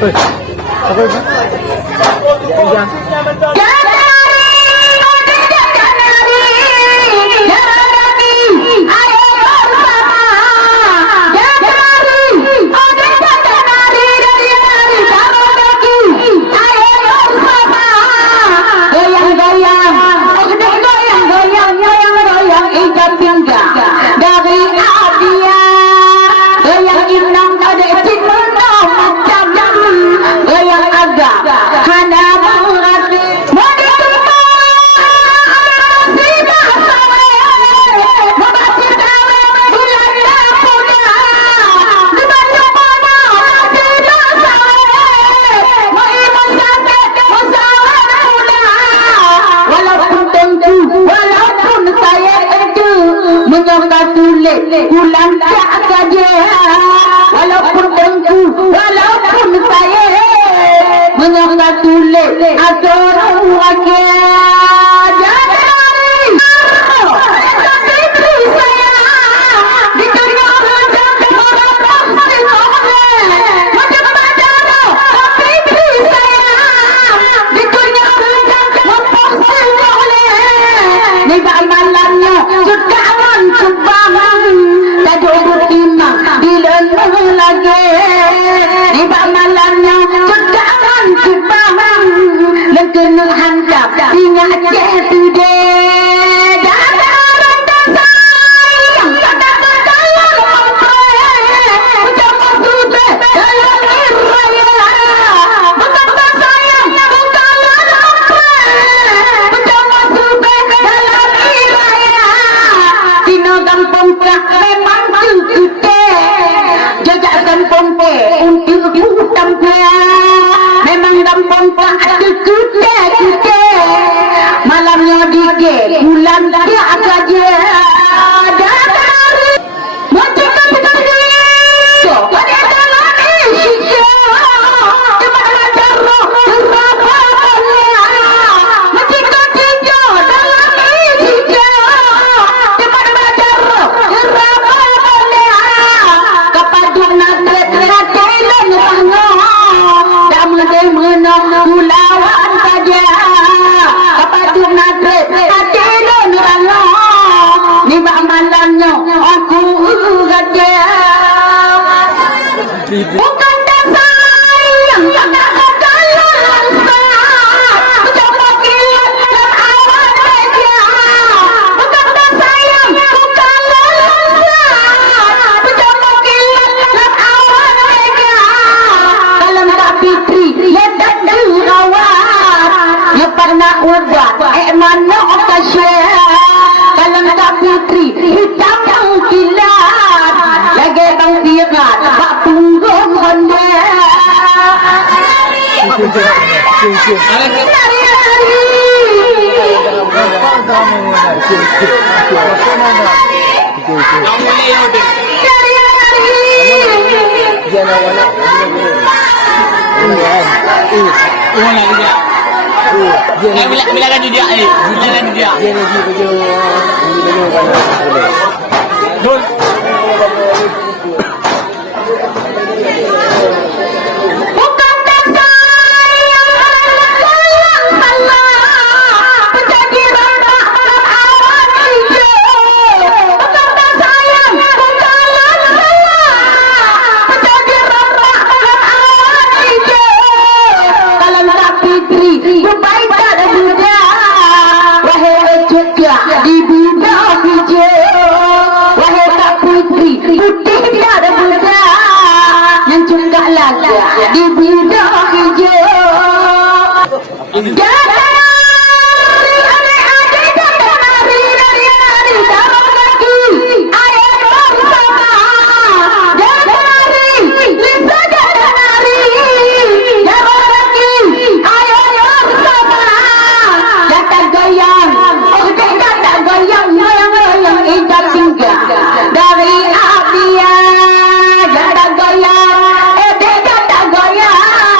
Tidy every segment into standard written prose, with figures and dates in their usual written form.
Apa itu? Bulan tak saja walaupun tentu walaupun saya menyangka tulis atur wakil jadi istri saya diterima macam orang pasti oleh macam badan istri saya diterima macam pasti oleh ni amalannya sudah mencubang lagi di bamalannya cedaman cedaman lekenu handap singa cetu de dada rasa sayang kata dalam ucap sudah dalam raya betapa sayang bukan ucap sudah dalam raya sino gampang memang cukup pompe untuk tampil memang gampang tak ada kuda malamnya dike bulan dia saja dari macam so pada dalam Indonesia cuma belajar roh berapa macam kecil dalam Indonesia cuma belajar roh berapa kepada nak Pulauan saja kepada nadret hati nerano ni malamnya aku saja bukan dasar yang tak ada langsung coba kilat dan awal saja bukan dasar yang bukan langsung coba kilat dan awal saja kalau tak fitri pernah ubah mana okasya kalau tak putri hitam kilat lagi bang tirat pak punggung honda bilangan dia bilangan dia dia lagi baju bukan dasar yang salah menjadi rendah dan awan hijau bukan dasar yang bukan salah menjadi rendah dan awan hijau kalau tak fitri berbaik pada Buddha wahai juga di Buddha hijau wahai tak putri putih pada Buddha yang juga laga di Buddha hijau dari Abia janda goyang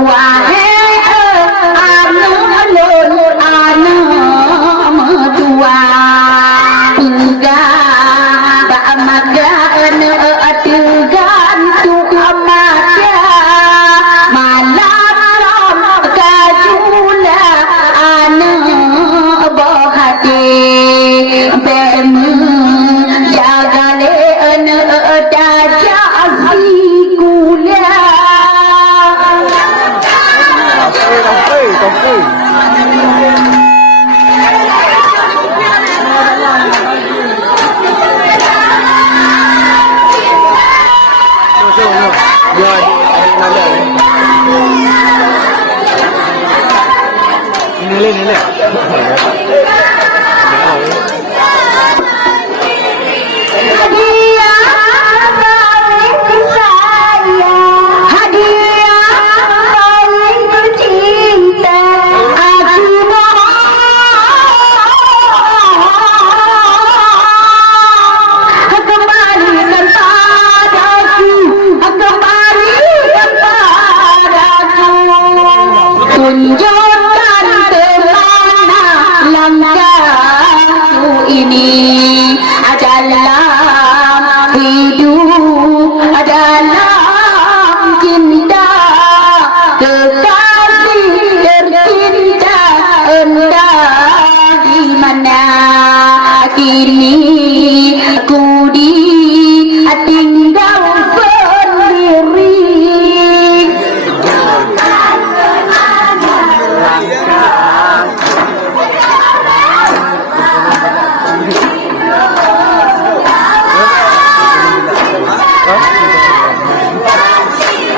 Wahai anak lulur anak medua Enggak tak magan tergantung amatnya Malam kajula anak bohati Bemu jagale anak dajah si kuliah Tunjukkan kemana langkahku ini dalam hidup dalam cinta kekasih tercinta entah di mana kini ku ditinggal sendiri.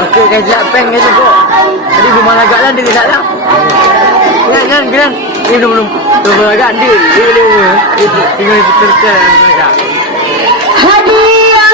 Okey, kajak peng kajak kok. Tadi belum agak lah dia tak lah. Kan bilang ini belum agak dia tinggal terus Hadiah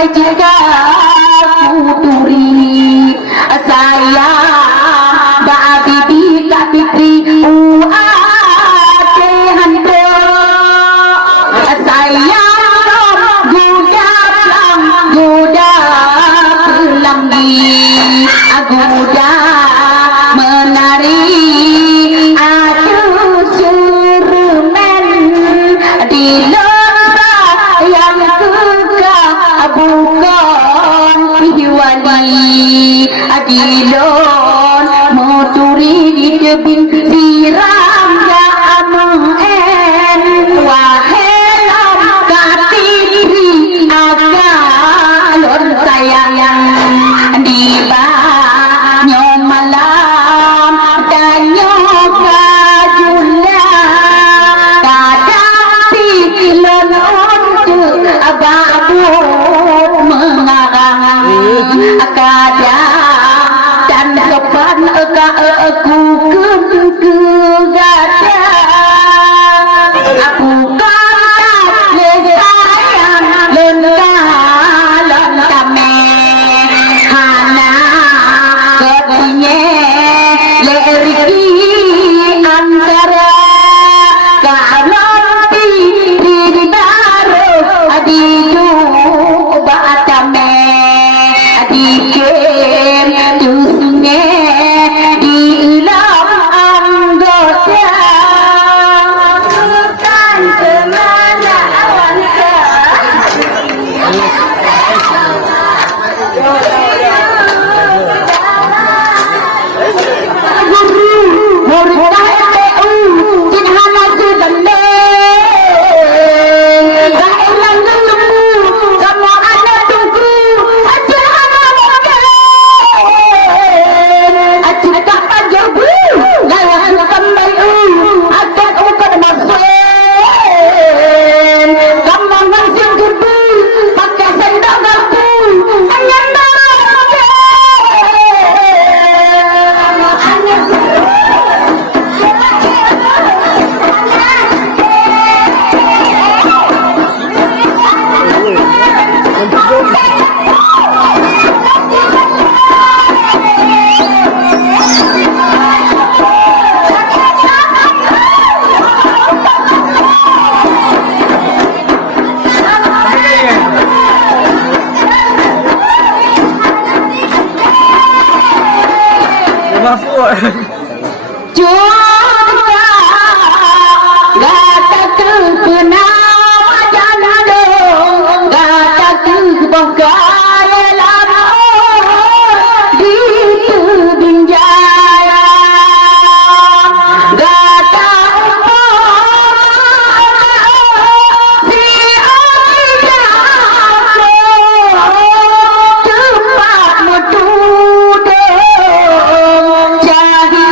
jika puturi saya babi tak fitri uate hando saya guda pelangi guda menari aduh seremen di yang bukan hiwali adilon moturi di tebing siram gamen wahelam katiri agalon sayang di banyo malam danyo kajula kadang tilon untuk ababut mengarang kadang dan sopan aku kegada aku kata lesayang lengalon kame hana kepunye leriki antara kalon diri baru adidu batame adikem tusne di ilam anggot Mahfud. Juga gata kena wajana dong, gata kebangkaya lama di tubing jaya, gata si Aijako cepat mutudong jadi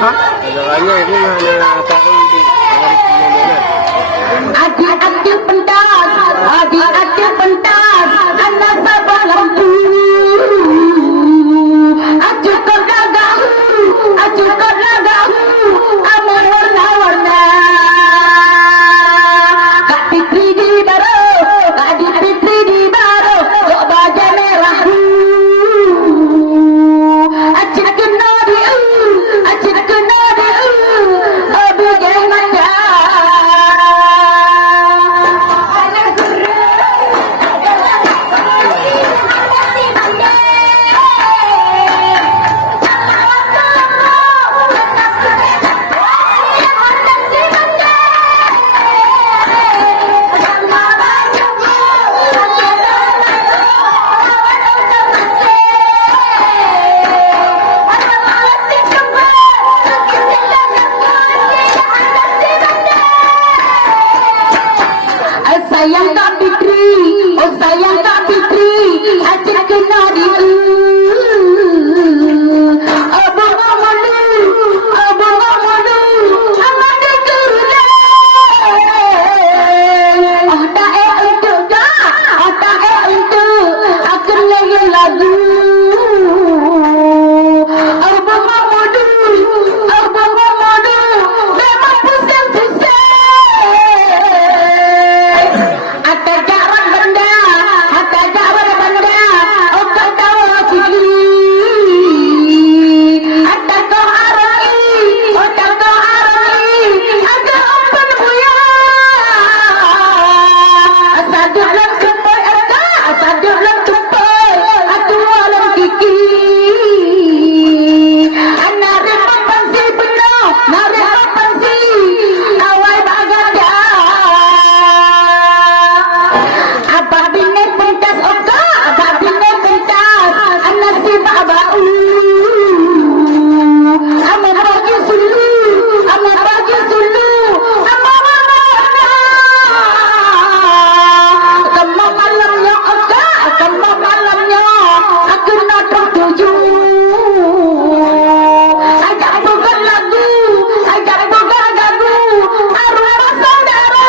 Hah? Ajarannya ini hanya taruh di Adik-adik pentas, adik-adik pentas, anak sabah lampu. Acukan lagahu, amor warna-warna. Kak Fitri di baru, adik Fitri di baru, kok baja merah. Acik kena di, abu gay manja. Sayang Kak Fitri, oh sayang Kak Fitri, acik kena di abang amadu, amadu kurla. Oh tak untuk gak, oh tak untuk, aku lagi lagu. Abang amadu, memang pusing-pusing. Ada jarak benda, oh kau tahu sini. Ada kau aroi, oh tak kau aroi, agak open buaya. Saduklah cepoi, saduklah cepoi, aku walau gigi. Narik papan si penuh, narik papan si, awal bagada. Abah bini pentas oka, abah bini pentas, anak si bau. Amat bagi sulu, amat mama. Kamu malamnya oka, kamu malamnya, aku nak tertuju. Ajak bukan lagu, arwah saudara.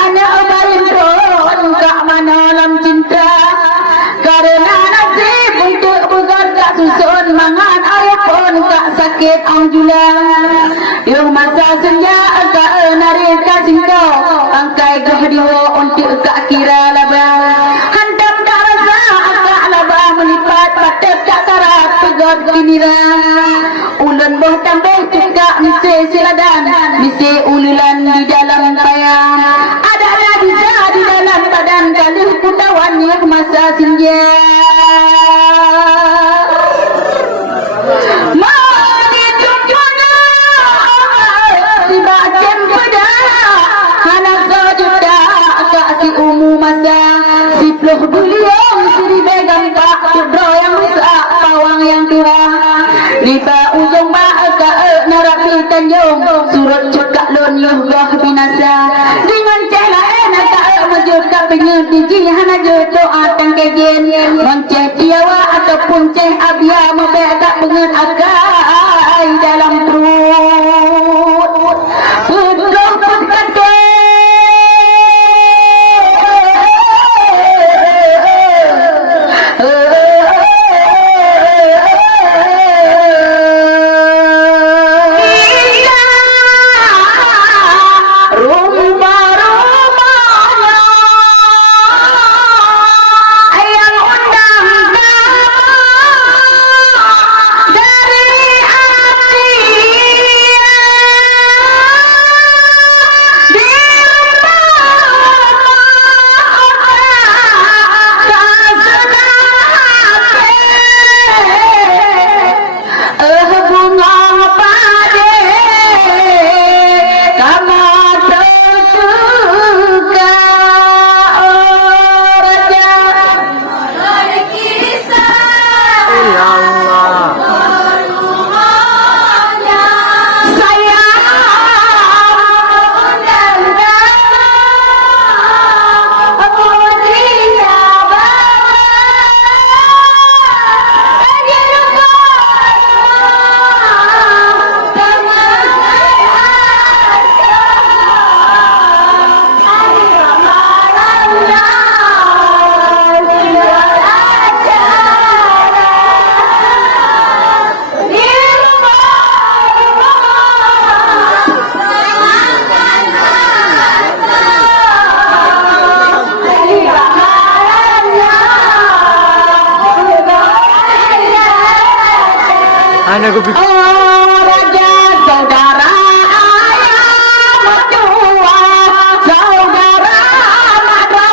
Anak obarin ron, kak mana dalam cinta. Karena nasib untuk bekerja susun mangan ayah pun kak sakit anjulan. Yung masa senja kak narik kasih kau, angkai gahdiwa untuk kak kira laba. Handam tak rasa kak laba melipat patep tak tarap pegot kinira. Ulun boh tambah cekak misi siladan, misi ululan di dalam tayang. Ada bisa di dalam badan kaluh kutawan yang masa senja. Mari jumpa si bacem pada hana sajuda kasih umum masa si peluh buliong siri begam kak kudro yang bisa pawang yang dua riba ujung maka narapi tanjung surut cekak lon yuhgah binasa dengan cela enak kak wujud kak penyut diji hana doa tangkejen menceh tiawa ataupun ceh abia mebek kak pengen agai dalam perut pudong putkate. Rumah-rumahnya ayam undang Anak aku pikir. Oh raja saudara ayah mertua saudara madra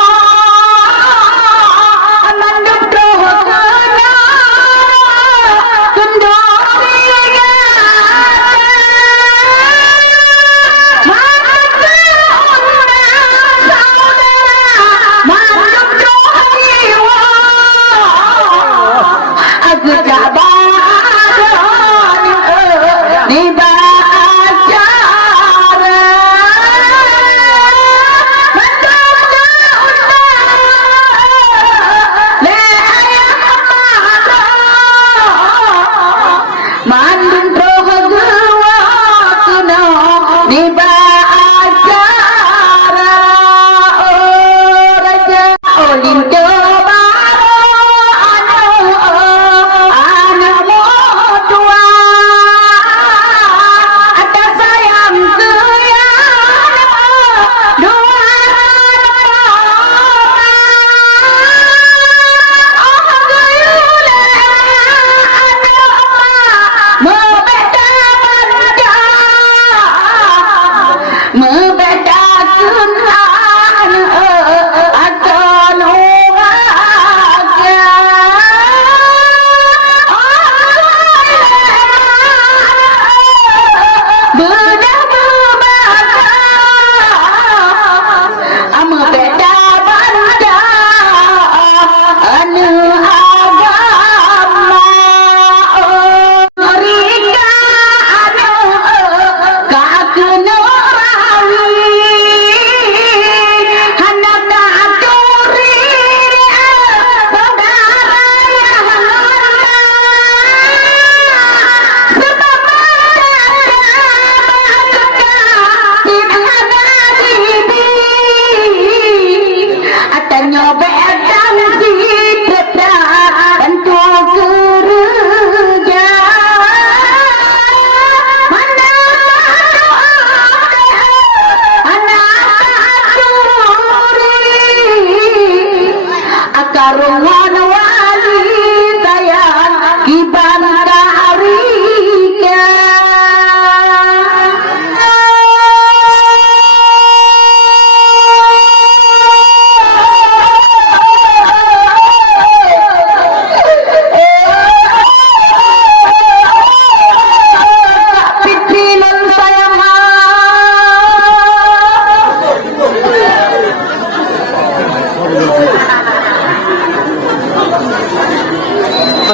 mendukung kena kendorinya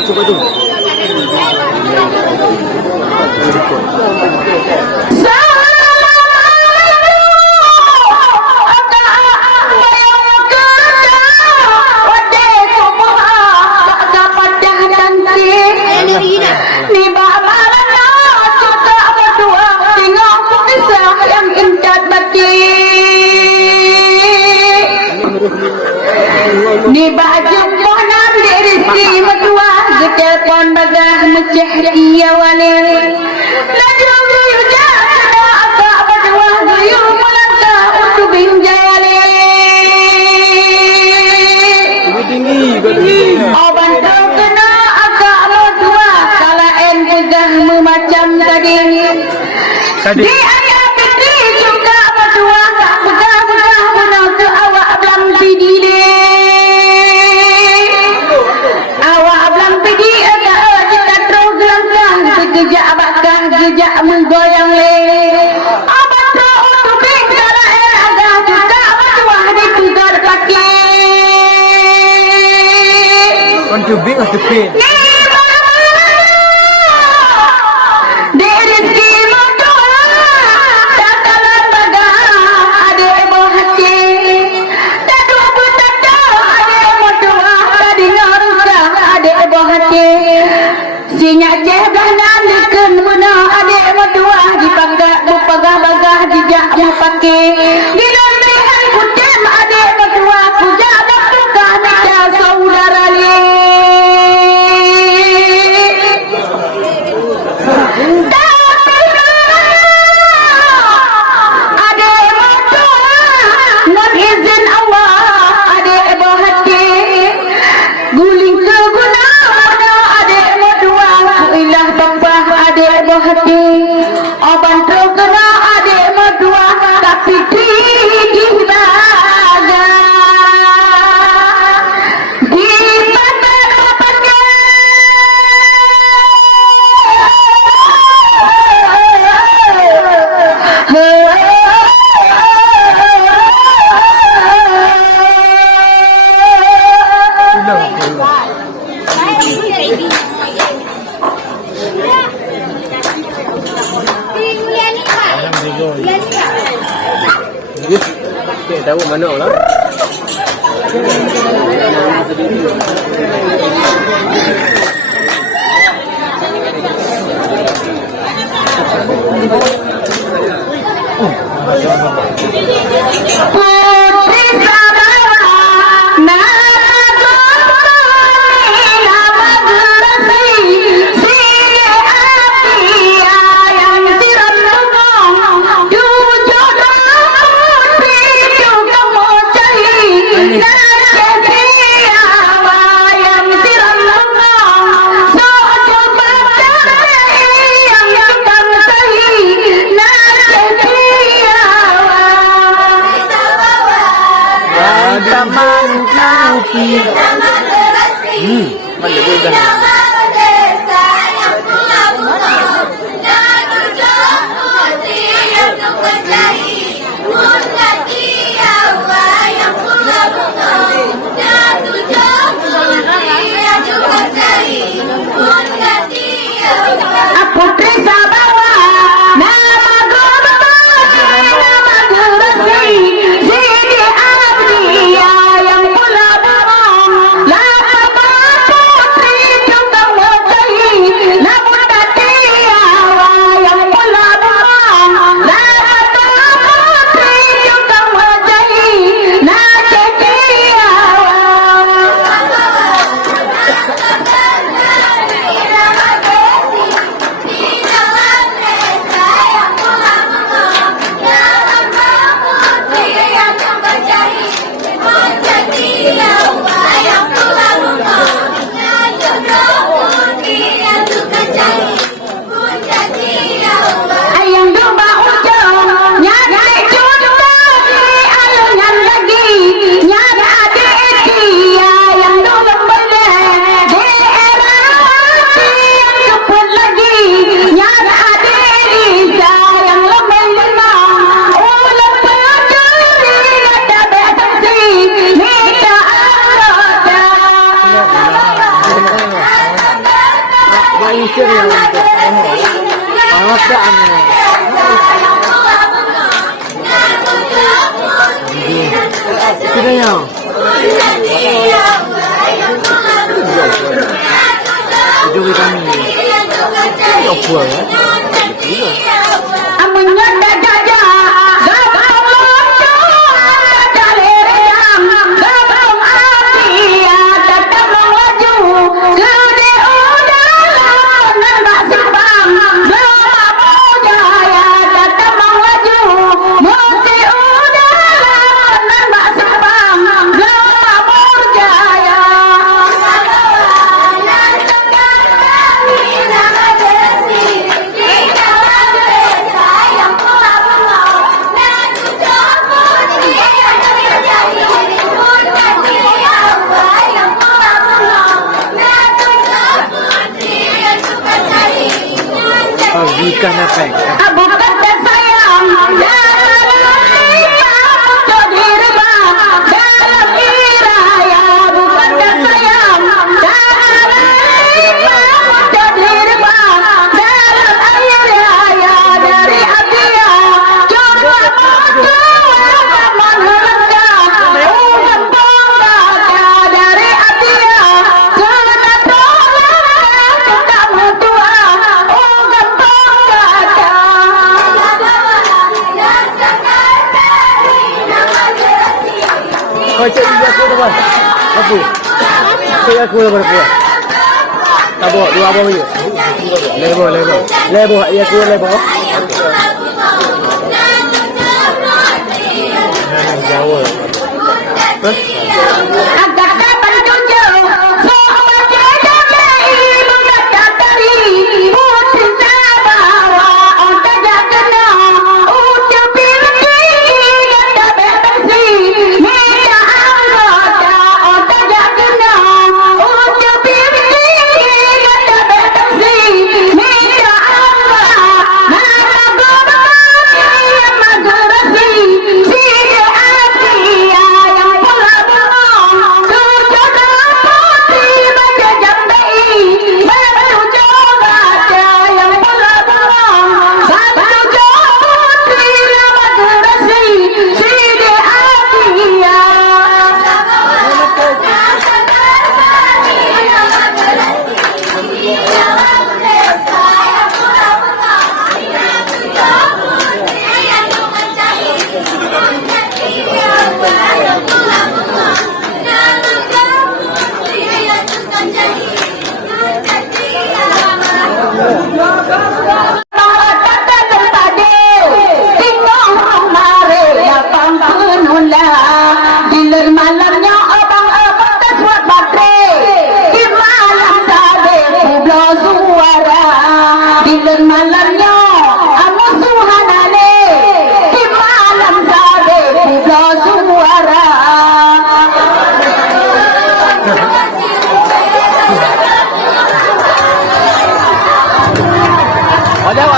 Coba tu. Ni baju ponam dari si mertua gedel pon bagah mecah dia wale laju yuja ada agak berdua gayu melangkah untuk binjale oban tu kena agak berdua kala en pegah memacam tadi di ayah petri juga berdua tak pegah-pegah menang ke awak belang bidile gejak bakah gejak menggoyang le abang pro untuk bingkara agak juga berjuah di pugar pakai On to bing or to pay? dari si mertua takalan bagah ada ebo hati tak dua betata ada mertua tadi ngarusah ada ebo hati sinya jeblah ken mana adik berdua dipagak bagah dijak pakai di lembahan kutem adik berdua kujak buka meja saudara le adik berdua non izin Allah adik berhati guling ke guna adik berdua ilah bapa tahu mana lah. Putri Sabawa nama nama gerasi sini atia yang siram lubang tujuh putri juga mocai nasiawa yang siram lubang sojo badai yang tukang sahi Taman kopi. Mana dia dah? Putri Sabawa nama gerasi sini abdia yang pula barang lama putri juga mocai namun tatiawa yang pula barang lama putri juga mocai ayam domba ujung nyada juta di alungan lagi nyada adik dia yang dulu benar di era yang cepet lagi nyada adik Risa yang lemah lemah ulang pencuri ada besaksi minta anggota Baik yang awas dah ane. Kiranya. Itu kita ni. Apa ya? amunnya dada gabung daleriam gabung atia datang maju gede udah nambah simpang gelap jaya datang maju musi udah nambah simpang gelap jaya Ikan apa? Abu kata sayang dalam dirba dalam iraya bukan sayang dalam dirba dalam air raya dari atia coba menurutnya umat bangga dari atia kena tolak kita mutua umat Kau cek juga aku tu bang. Apa? Cek aku lah berapa? Tak bawa dua abang je. Lebo. Lebo hak aku lebo. Jawa. agak dapat tujuh soal jadi mendadak dari putri Sabawa onta jagana udah pilih ganda bersih minta anggota onta jagana udah pilih ganda bersih minta anggota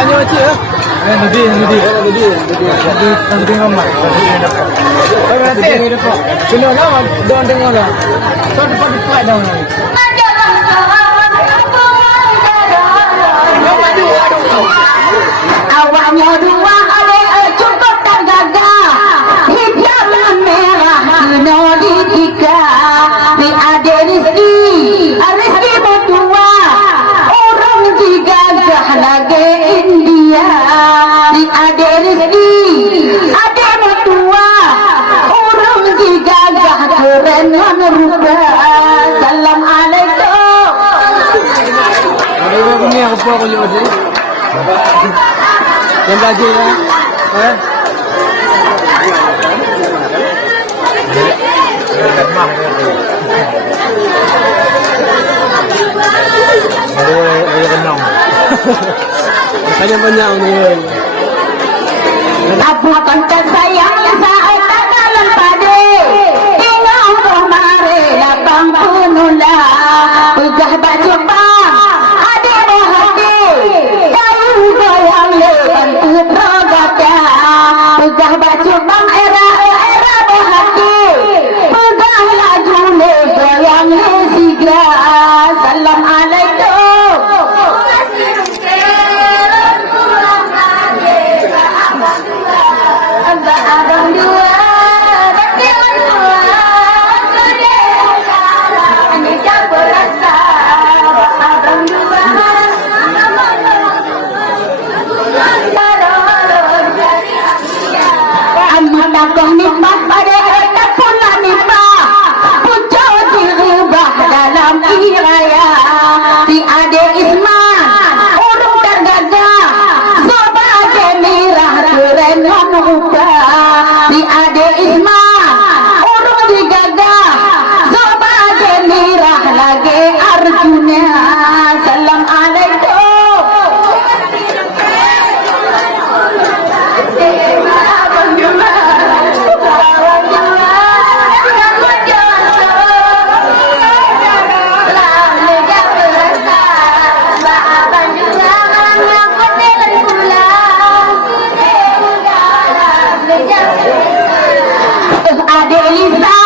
Awaknya macam ya? Nanti ramai. Nanti kena nama dah dengar dah. So depan dah ni. Awaknya dua cukup tak gagah, hijab merah kena ditika. Ni ada rezeki berdua, orang digagah lagi India. Ni ada rezeki, ada berdua, orang digagah keren rupa. Salam alaikum. Ada ni apa aku jawab tadi? Yang baju ya. Ada kenang. Banyak ni. Abu kancan sayang saat dalam pade, tinggal kemari lapang punula, pegah baju bang, ada hati, kayu goyang leban putra gada, pegah baju bang era berhati, pegah laju le goyang le siga. Salam alaikum. Abang dua, bertiwan dua, ini campur rasa. Abang dua, amat takong nikmat pada tak pula nikmat. Pucuk dirubah dalam iraya. Si Ade Isman, urung tergagah, sebagai mirah keren rupa. Si Ade Isman, urung digagah, sebagai mirah lagi Arjuna. Salam alaikum. Abang Juma, abang Juma, abang Juma, lalu jatuh rasa, abang Juma, abang Putih pulang, lalu jatuh rasa. Adik Lisa,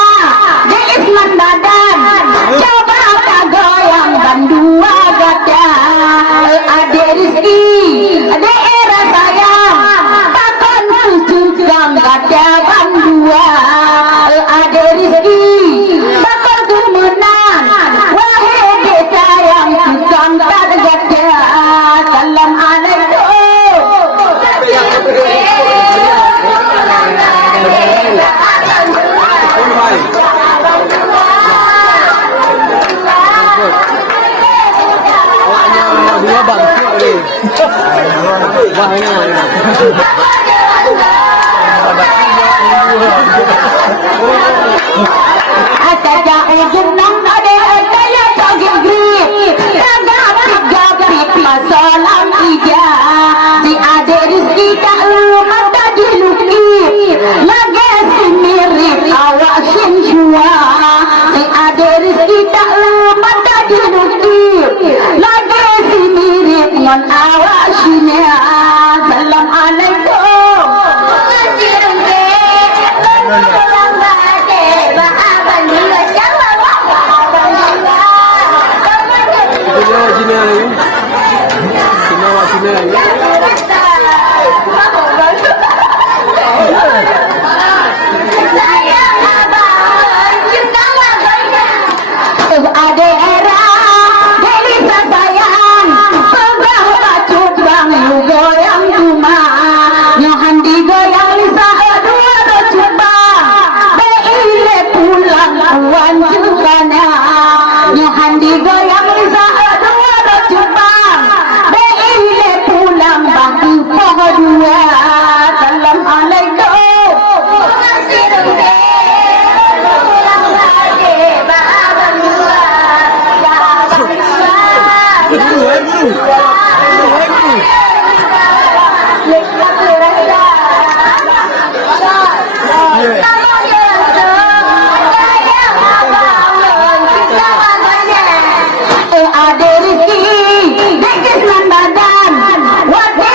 dia Isman badan, coba tak goyang bandua gada. Adik Rizki, adik era sayang, takkan kucukang gada bandua. Adik Rizki, bakal ku menang, wahai dek sayang, tukang tak gada. Salam alaikum. Awaknya dua bangkit ni. Ada ujung ada daya jogging grip, gapit masalah tiga. Si Ade Rizki tak mata dilukip, lagi si mirip awak sensual. Si Ade Rizki tak mata dilukip, lagi si mirip ngon awak sinia. Salam alaikum. Kita sini lagi. Kita awak sini lagi. Ada era Delisa sayang, pegah baju bang lu goyang cuma, nyohan digoyang Lisa dua coba, beile pulang puan cukana, nyohan digoyang Lisa dua coba, beile pulang batu pohon dua. Salam alaikum. Ada rezeki, dekis nan badan, wate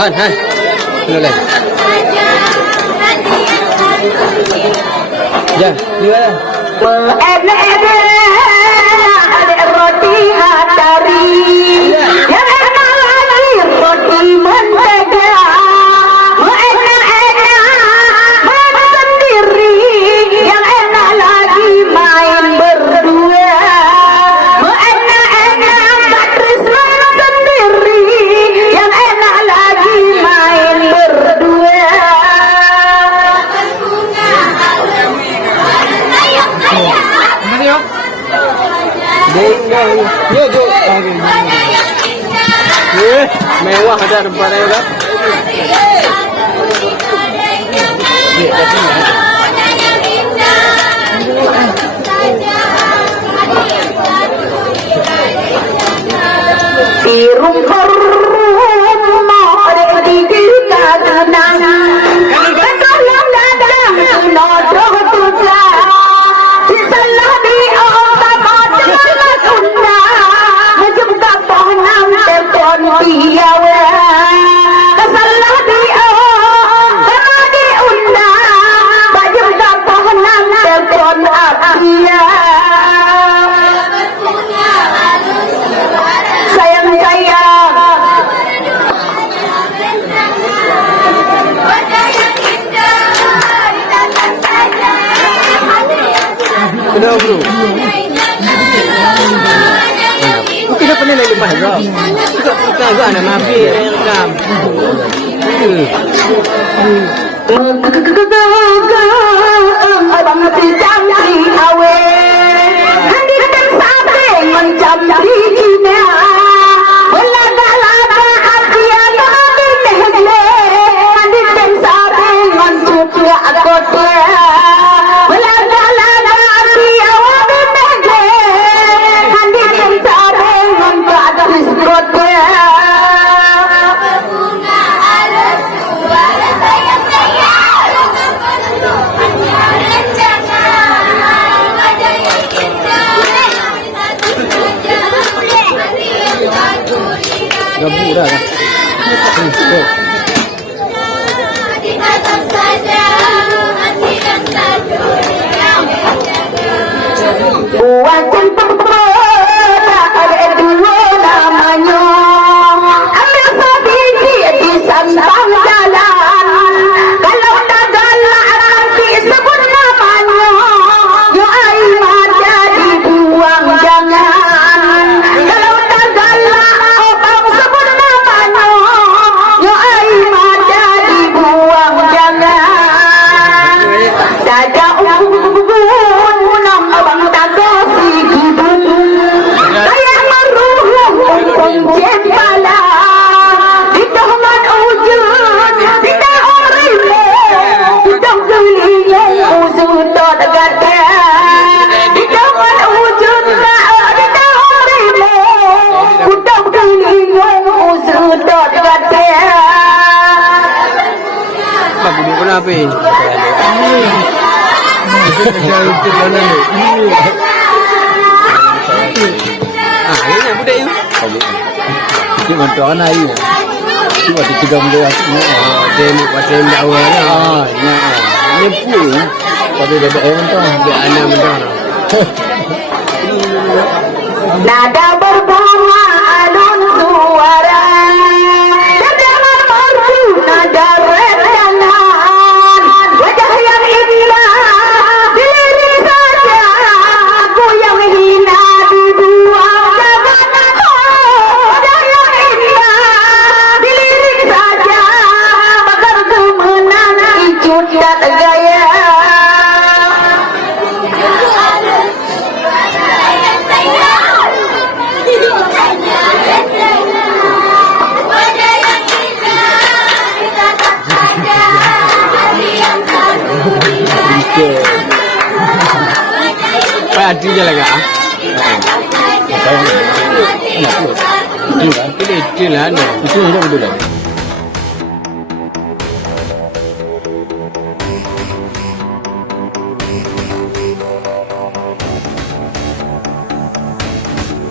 Han. Boleh. Ya, ni mana? Roti hatari yang enak lagi roti mentega, enak main sendiri, yang enak lagi main berdua, enak Trisman sendiri, yang enak lagi main berdua. Mana yo? Yo. Mewah ada tempatnya kan? Irung rumah di kita tenang, kedalam dadang nodoh tuka, disalah di otak otak tunda, menjumpa pohon telepon piawa, kesalah di otak di unda, menjumpa pohon telepon apia. Kenapa bro? Aku tidak pernah naik lepas bro. Suka agak anak nabi yang rekam. Abang sejam di awe, hadir dan sampai mencam di Cina. Laga-laga hati yang dihele, hadir dan sampai mencam di kota. Laga-laga hati yang dihele, hadir dan sampai mencam di kota. Gabung dah kan? Buatkan pemberontak ada dua namanya, ambil sabiji di samping jalan. Kalau dah galak nanti sebut namanya, yo air jadi buang jangan. Kalau dah galak abang sebut namanya, yo air jadi buang jangan. Jaga abang tago si gibun, saya meruh jempala, tidak man ujud, tidak orime, tidak gulinya usut gada, tidak man ujud, tidak orime, tidak gulinya usut gada. Apa duduk kenapa? Ini nak budak you. Kita mantu anak you. Cuma kita dia macam awalnya. Ini pun pada dapat orang tu dia anak mendah. Nada berbunga alun suara, terdengar merdu nada rendahan, wajah yang indah dilirik saja, aku yang hina dibuang jangan. Wajah yang indah dilirik saja, bakar kemenang icut dan gaya. Padi je lah kak. Ini lah ni. Itu betul lah.